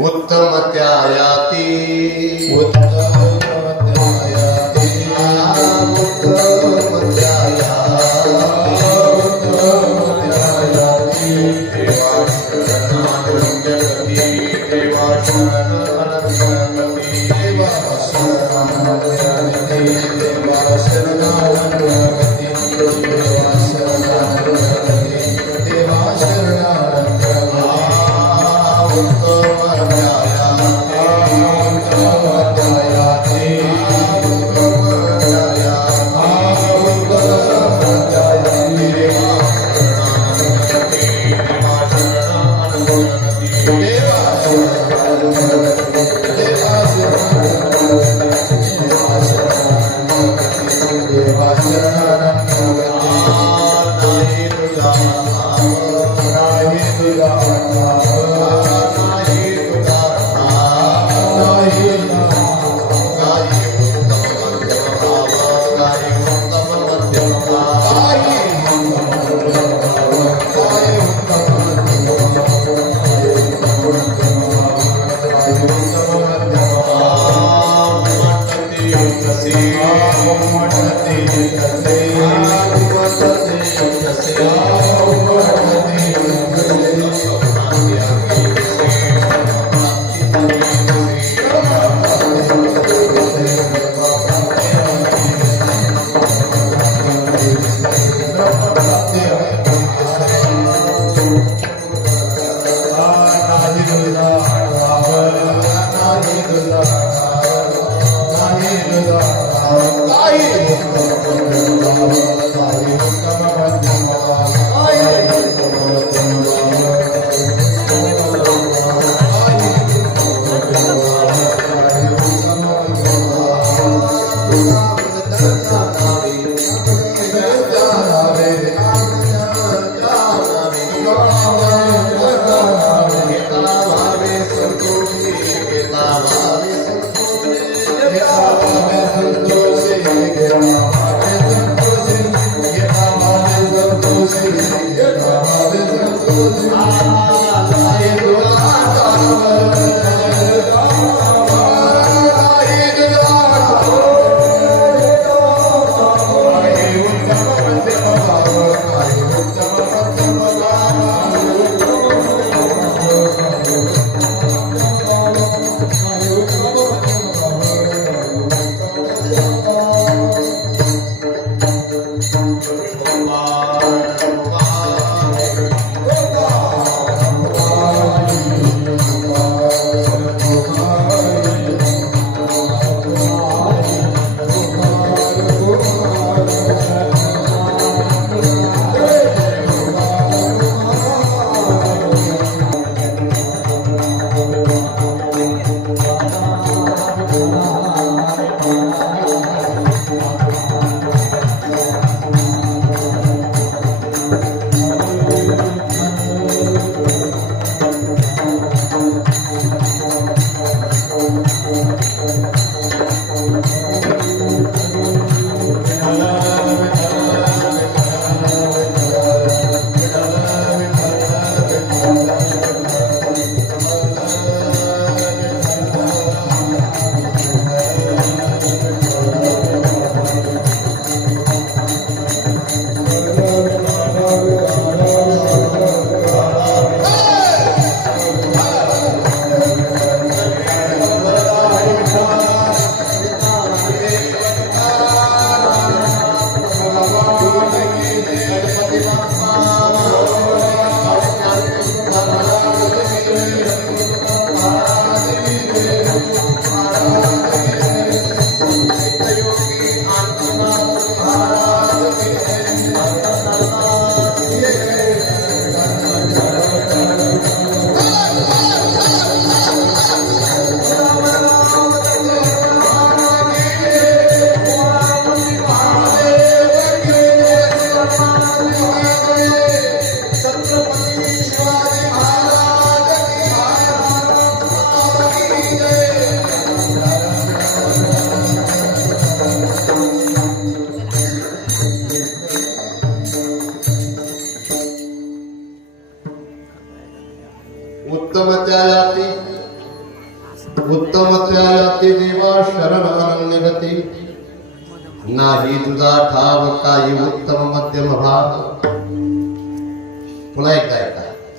उत्तम त्यायाती उत्तम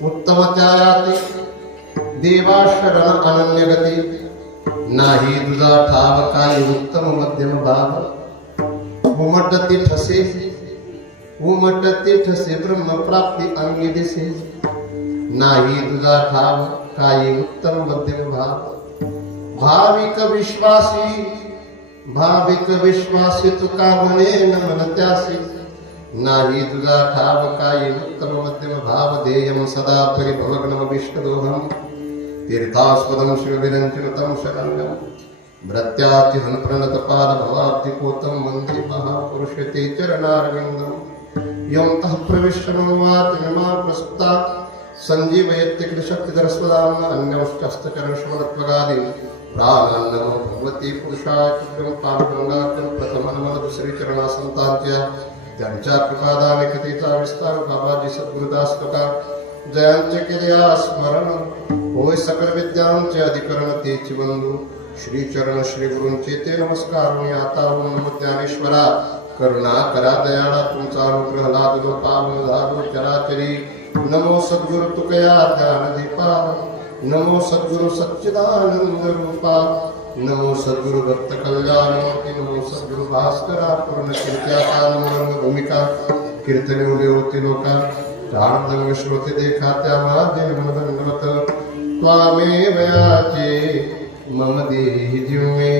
ऐका उत्तम त्यायाती नाही तुझा ठाव काय उत्तम मध्यम भाव। उमटती ठसे। उमटती ठसे ब्रह्मप्राप्ती अंगी दिसे। नाही तुझा ठाव काही उत्तम मध्यम भाव। भाविक विश्वासी। भाविक विश्वासी तुका म्हणे न म्हणत्यासी नाही तुझा ठाव काही उत्तम भाव ध्येयम सदा परिभवग्नम विष्णुदोहम तीर्थास्पदम शिवविरंचिरतम शरण्यम भ्रत्यातिहन प्रणत वन्दे महापुरुष ते यं तः प्रविश्य ममातिमा प्रसुप्ता सञ्जीवयत्यखिलशक्तिधरस्वदाम्ना अन्यवश्चस्तचरणश्वरत्वगादि प्राणान्नमो भगवती पुरुषाय तुभ्यं पांडुरंगाकं प्रथमनमनतु त्यांच्या कृपादाने कथेचा विस्तार बाबाजी सद्गुरुदास तुका जयांचे केले स्मरण होय सकल विद्यांचे अधिकरण तेची बंधू श्री चरण श्री गुरूंचे ते नमस्कार मी आता ओम नमो ज्ञानेश्वरा करुणा करा दयाळा तुमचा अनुग्रह लागलो पावन झालो चराचरी नमो सद्गुरु तुकया ध्यान दीपा नमो सद्गुरु सच्चिदानंद रूपा। नमो सद्गुरु भक्त कल्याणमूर्ती नमो सद्गुरु भास्करा पूर्ण कीर्त्या भूमिका कीर्तने उभे होते लोका प्राणदंग श्रोते देखा त्या महादेव मनदंडवत त्वामेव याचे मम देहि जिवे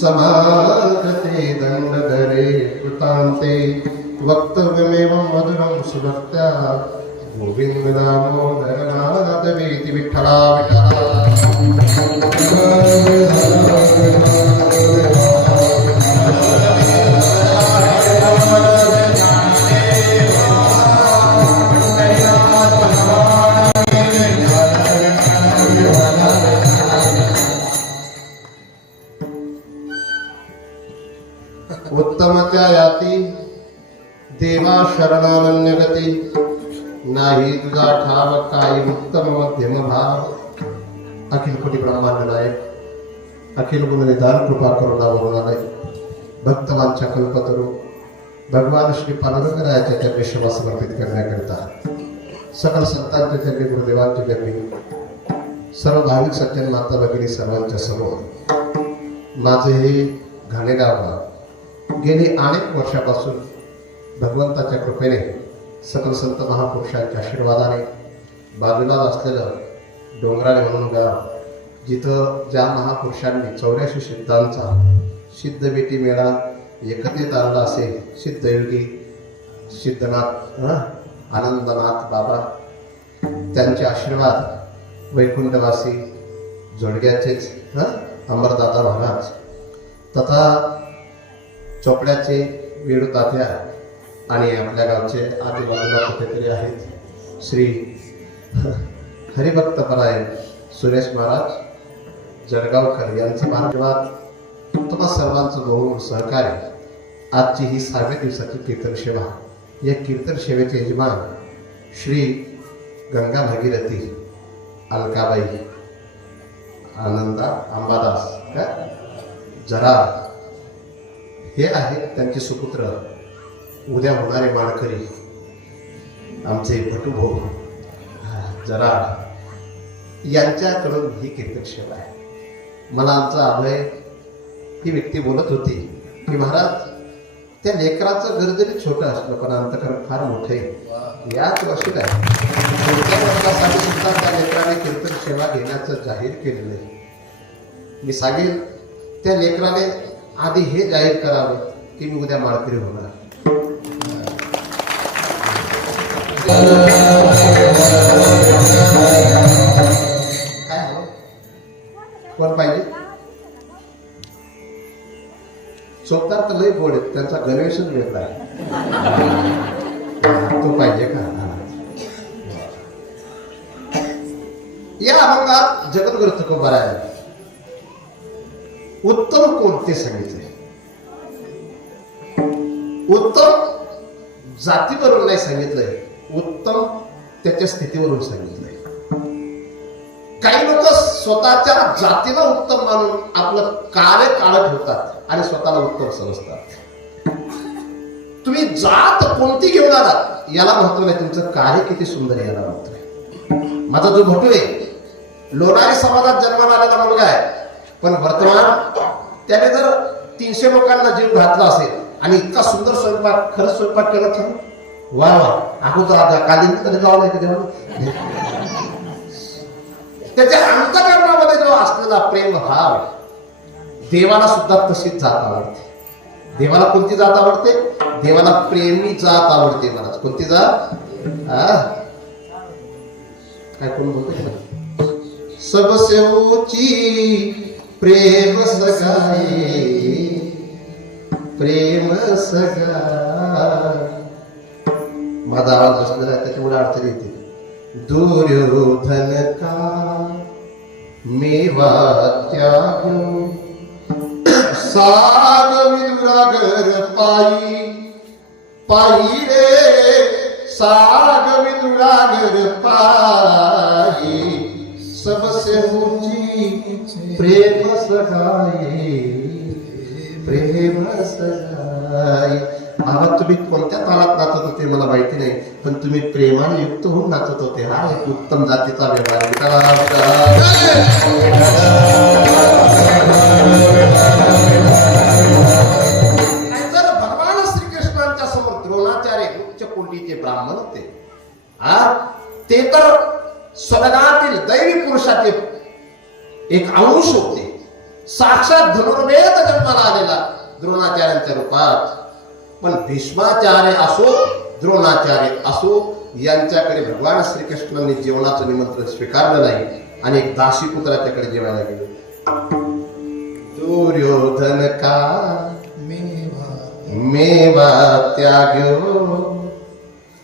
समागते दंडधरे कृतान्ते वक्तव्यमेवं मधुरं सुभक्त्या गोविन्द दामोदर नारदवेति विठ्ठला विठ्ठला तुझा ठाव काही उत्तम मध्यम भाव। अखिल कोटी ब्रह्मांड नायक। अखिल गुण निदान कृपा करुणा वरुणालय भक्तवांच्या कल्पतरू भगवान श्री पांडुरंगरायाच्या चरणी सेवा समर्पित करण्याकरिता। सकल संतांच्या चरणी गुरुदेवांच्या चरणी सर्व भाविक सज्जन माता भगिनी सर्वांच्या समोर। माझे हे घाणेगाव गेली अनेक वर्षापासून भगवंताच्या कृपेने सकल संत महापुरुषांच्या आशीर्वादाने बाजूला असलेलं डोंगराळे म्हणून गाव जिथं ज्या महापुरुषांनी चौऱ्याऐंशी सिद्धांचा सिद्धबेटी मेळा एकत्रित आणला असेल सिद्धयोगी सिद्धनाथ आनंदनाथ बाबा त्यांचे आशीर्वाद वैकुंठवासी जोडग्याचेच हं? अमरदादा महाराज तथा चोपड्याचे वेणू तात्या आणि आपल्या गावचे आजूबाजूला कुठेतरी आहेत श्री हरिभक्त परायण सुरेश महाराज जळगावकर यांचं मार्गवाद तुम्हा सर्वांचं बहु सहकार्य. आजची ही सहाव्या दिवसाची कीर्तन सेवा. या कीर्तन सेवेचे यजमान श्री गंगा भागीरथी अलकाबाई आनंदा अंबादास का? जरा हे आहेत त्यांचे सुपुत्र उद्या होणारे माळकरी आमचे भटुभाऊ जरा यांच्याकडून ही कीर्तन सेवा आहे. मला आमचा अभय ही व्यक्ती बोलत होती. की महाराज त्या लेकराचं घर जरी छोटं असलं पण अंतकरण फार मोठं आहे. याच वर्षीत आहे पुढच्या वर्षासाठी सुद्धा त्या लेकराने कीर्तन सेवा घेण्याचं जाहीर केलेलं आहे. मी सांगेन त्या लेकराने आधी हे जाहीर करावं की मी उद्या माळकरी होणार. काय हवं कोण पाहिजे चोपदार तर लई गोड आहेत त्यांचा गणवेशच वेगळा आहे तो पाहिजे का या अभंगात जगद्गुरु तुकोबार आहे उत्तम कोणते सांगितले उत्तम जातीवरून नाही सांगितलंय. उत्तम त्याच्या स्थितीवरून सांगितलंय. काही लोक स्वतःच्या जातीला उत्तम मानून आपलं कार्य काळ ठेवतात आणि स्वतःला उत्तम समजतात. तुम्ही जात कोणती घेऊन आलात याला महत्त्व नाही. तुमचं कार्य किती सुंदर आहे याला महत्त्व आहे माझा जो भटू आहे लोणारी समाजात जन्माला आलेला मुलगा आहे. पण वर्तमान त्याने जर तीनशे लोकांना जीव घातला असेल आणि इतका सुंदर स्वयंपाक खरंच स्वयंपाक केला तर वा वा. अगोदर आता कालीन तरी लावलाय का देवाला त्याच्या अंतकरणामध्ये जो असलेला प्रेम भाव देवाला सुद्धा तशीच जात आवडते. देवाला कोणती जात आवडते? देवाला प्रेमी जात आवडते मला कोणती जात? हा? काय कोण बोलतोय? सबसे प्रेम सगाई. प्रेम सगा माझा आवाज बसलेला आहे त्याच्यामुळे अडचण येते दुर्योधन का मेवा त्याग. साग विदुरागर पायी पायी रे साग विदुरागर पायी. सबसे ऊंची प्रेम सगाई प्रेम सगाई भावात तुम्ही कोणत्या तालात नाचत होते मला माहिती नाही पण तुम्ही प्रेमाने युक्त होऊन नाचत होते. हा एक उत्तम जातीचा व्यवहार भगवान श्रीकृष्णांच्या समोर द्रोणाचार्य उच्च कोटीचे ब्राह्मण होते हा ते तर स्वर्गातील दैवी पुरुषाचे एक अंश होते. साक्षात धनुर्वेद जन्माला आलेला द्रोणाचार्यांच्या रूपात. पण भीष्माचार्य असो द्रोणाचार्य असो यांच्याकडे भगवान श्रीकृष्णांनी जेवणाचं निमंत्रण स्वीकारलं नाही आणि एक दासी पुत्राच्याकडे जेवायला गेले. दुर्योधन का? मेवा. त्याग्यो.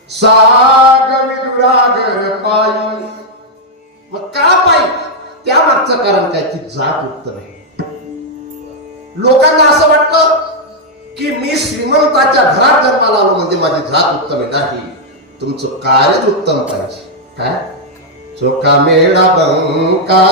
साग विदुरागर पायी. मग का पायी? त्या मागचं कारण त्याची जात उत्तम आहे. लोकांना असं वाटतं की मी श्रीमंताच्या घरात जन्माला आलो म्हणजे माझी जात उत्तम आहे नाही. तुमचं कार्यच उत्तम पाहिजे. काय? चोका मेळा बंका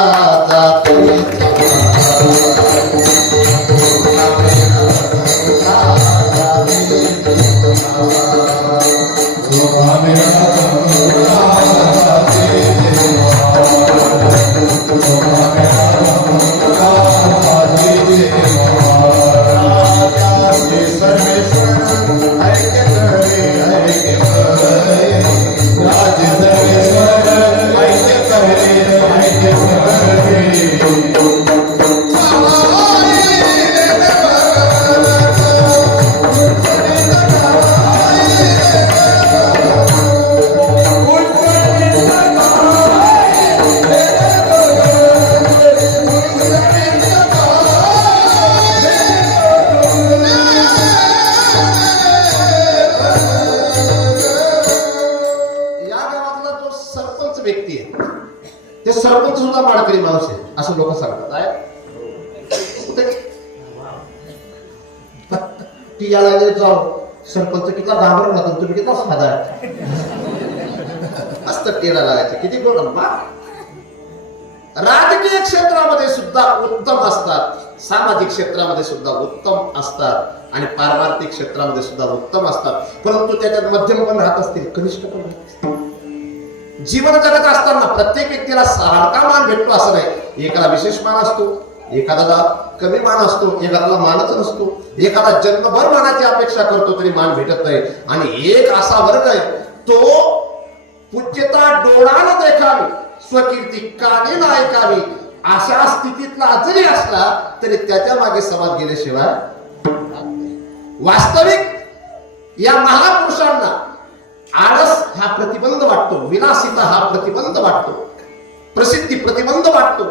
ती याला गेले जाऊ सरपंच किती घाबरला ना तुम्ही किती साधा मस्त टेरा लागायचं किती गोड बा? राजकीय क्षेत्रामध्ये सुद्धा उत्तम असतात. सामाजिक क्षेत्रामध्ये सुद्धा उत्तम असतात. आणि पारमार्थिक क्षेत्रामध्ये सुद्धा उत्तम असतात. परंतु त्याच्यात मध्यम पण राहत असतील? कनिष्ठ पण राहत असतील? जीवन जगत असताना प्रत्येक व्यक्तीला सारखा मान भेटतो असं नाही. एकाला विशेष मान असतो. एखाद्याला कमी मान असतो एखाद्याला मानच नसतो. एखादा जन्मभर मानाची अपेक्षा करतो तरी मान भेटत नाही. आणि एक असा वर्ग आहे तो पूज्यता डोळानं देखावी स्वकीर्ती काने ऐकावी अशा स्थितीतला जरी असला तरी त्याच्यामागे समाज गेल्याशिवाय वास्तविक या महापुरुषांना आळस हा प्रतिबंध वाटतो विलासिता हा प्रतिबंध वाटतो प्रसिद्धी प्रतिबंध वाटतो.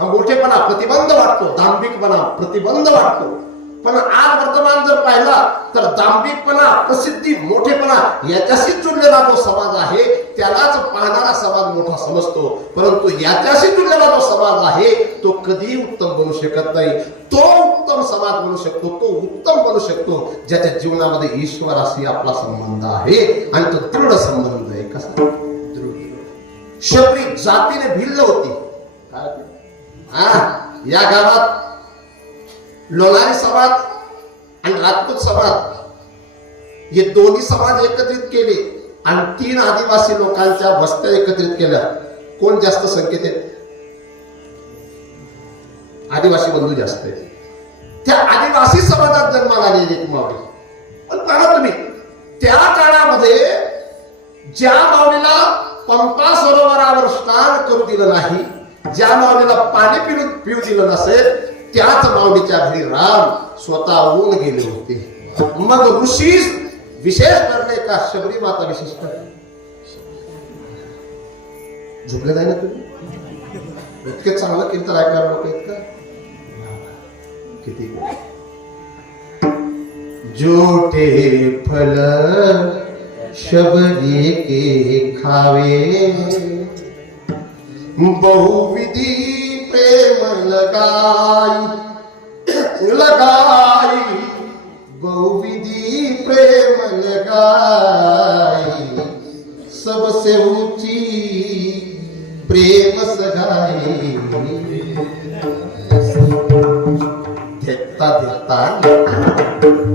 हा मोठेपणा प्रतिबंध वाटतो दांभिकपणा प्रतिबंध वाटतो. पण आज वर्तमान जर पाहिला तर दांभिकपणा प्रसिद्धी मोठेपणा याच्याशी जुळलेला जो समाज आहे त्यालाच पाहणारा समाज मोठा समजतो. परंतु याच्याशी जुडलेला जो समाज आहे तो कधीही उत्तम बनू शकत नाही. तो उत्तम समाज बनू शकतो तो उत्तम बनू शकतो ज्याच्या जीवनामध्ये ईश्वराशी आपला संबंध आहे आणि तो दृढ संबंध आहे. कसा? दृढ. शबरी जातीने भिल्ल होती. काय हा या गावात लोणारी समाज आणि राजपूत समाज हे दोन्ही समाज एकत्रित केले आणि तीन आदिवासी लोकांच्या वस्त्या एकत्रित केल्या. कोण जास्त संख्येत आहेत? आदिवासी बंधू जास्त आहेत. त्या आदिवासी समाजात जन्माला आलेली एक मावळी पण पाहा तुम्ही त्या काळामध्ये ज्या माऊलीला पंपा सरोवरावर स्नान करू दिलं नाही ज्या माऊलीला पाणी पिऊ पिऊ दिलं नसेल त्याच माऊलीच्या घरी राम स्वतःहून गेले होते. मग ऋषी विशेष करणे का? शबरी माता विशेष ठरले झोपले नाही ना तुम्ही? इतके चांगलं कीर्तन ऐकणार लोक इतकं किती? जोटे फल शबरी के खावे. बहुविधी प्रेम लगाई लगाई। बहुविधि प्रेम लगाई सबसे ऊंची प्रेम सगाई। देखता देखता।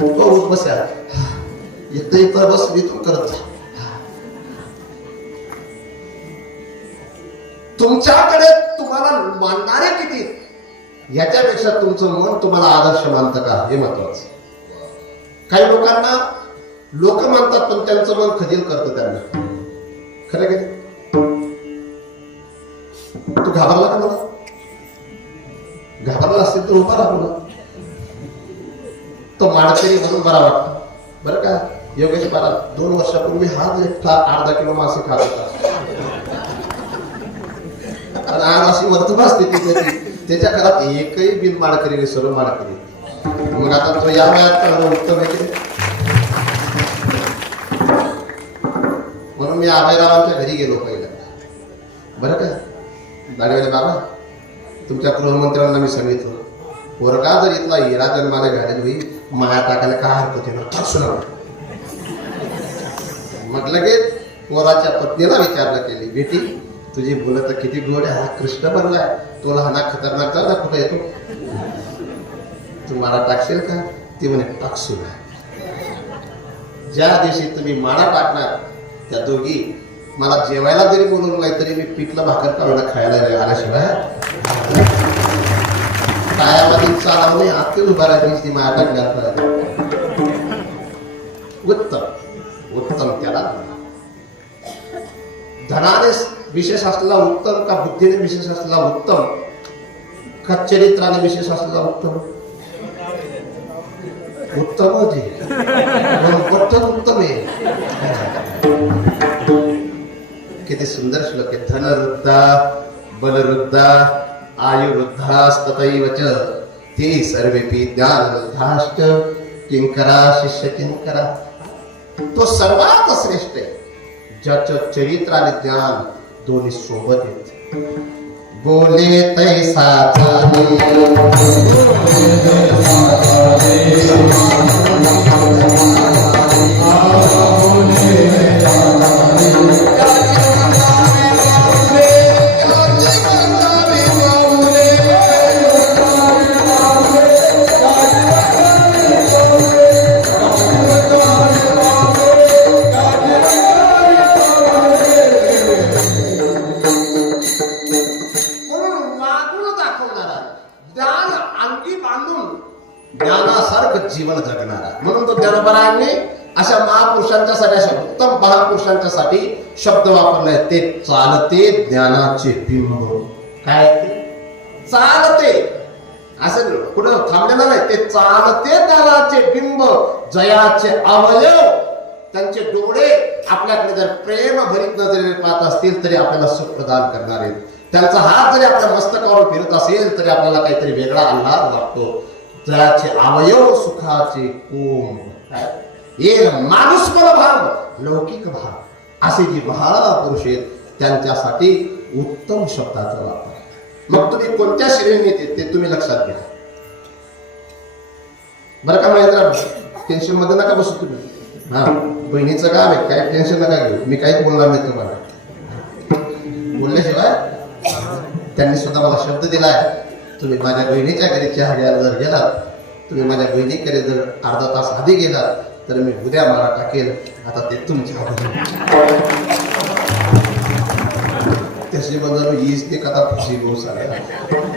का? होत बसा इथं इथं बस इथून करत जा. तुमच्याकडे तुम्हाला मानणारे किती? याच्यापेक्षा तुमचं मन तुम्हाला आदर्श मानतं का? हे महत्वाचं. काही लोकांना लोक मानतात पण त्यांचं मन खजील करतं त्यांना. खरं काय तू घाबरला का मला? घाबरला असेल तर उभा राहू ना. तो माणकरी म्हणून बरा वाटतो. बरं का? योगेश बारा दोन वर्षापूर्वी हा एकटा अर्धा किलो मासे खात होता. आणि आज अशी वर्तमान स्थिती त्याची त्याच्या घरात एकही बिन माडकरी नाही सर्व माडकरी मग आता तो या वयात उत्तम आहे म्हणून मी आबाईरावांच्या घरी गेलो पहिल्यांदा. बरं का? दाडवेले बाबा तुमच्या गृहमंत्र्यांना मी सांगितलं पोरगा जर इथला हिरा जन्माला घालेल होईल माया टाकायला काय हरकत येणार ना तसं मग लगेच पोराच्या पत्नीला विचारणा केली बेटी तुझी मुलं तर किती गोड आहे हा कृष्ण बनलाय तुला हा ना खतरनाक जा ना कुठे येतो? तू मारा टाकशील का? ती म्हणे टाकशील. ज्या दिवशी तुम्ही माळा टाकणार त्या दोघी मला जेवायला जरी बोलवलं नाही तरी मी पिठलं भाकर काढून खायला आल्याशिवाय कायामध्ये चालवणे अत्यंत उभा राहायची ती माया उत्तम. उत्तम त्याला. धनाने विशेष असलेला उत्तम का बुद्धीने विशेष असलेला उत्तम? का चरित्राने विशेष असलेला उत्तम? उत्तम जे उत्तम आहे. किती सुंदर श्लोक आहे. धनवृद्धा बलवृद्धा आयुवृद्धास्तथैव च। ते सर्वेपि ज्ञानवृद्धाश्च। किंकरा शिष्य किंकरा तो सर्वात श्रेष्ठ आहे ज्याचं चरित्र ज्ञान दोन्ही सोबत बोले तैसा म्हणून अंगी बांधून. ज्ञानासारखं जीवन जगणारा. म्हणून तो ज्ञानोबरायांनी अशा महापुरुषांच्यासाठी अशा उत्तम महापुरुषांच्या साठी शब्द वापरले ते चालते ज्ञानाचे बिंब. काय? ते? चालते. असं कुठं थांबलेलं नाही. ते चालते ज्ञानाचे बिंब. जयाचे अवयव. त्यांचे डोळे आपल्याकडे जर प्रेम भरीत नजरेने पाहत असतील तरी आपल्याला सुख प्रदान करणार. आहेत त्यांचा हात जरी आपल्या मस्तकावर फिरत असेल तरी आपल्याला काहीतरी वेगळा आल्हाद वाटतो. जयाचे अवयव सुखाचे कोण ये माणूस भाव लौकिक भाव. असे जे महापुरुष आहेत त्यांच्यासाठी उत्तम शब्दाचा वापर. मग तुम्ही कोणत्या श्रेणीत येते ते तुम्ही लक्षात घ्या. बरं का महेंद्र? टेन्शनमध्ये नका बसू तुम्ही. हा बहिणीचं काम आहे काय टेन्शन नका घेऊ. मी काहीच बोलणार नाही तुम्हाला. बोलल्याशिवाय त्यांनी सुद्धा मला शब्द दिलाय तुम्ही माझ्या बहिणीच्या घरी चहा घ्यायला जर गेलात तुम्ही माझ्या बहिणीकडे जर अर्धा तास आधी गेलात तर मी उद्या मला टाकेल आता ते तुमच्या हातात. बदल हीच ते कथा खुशी भाऊ सांगा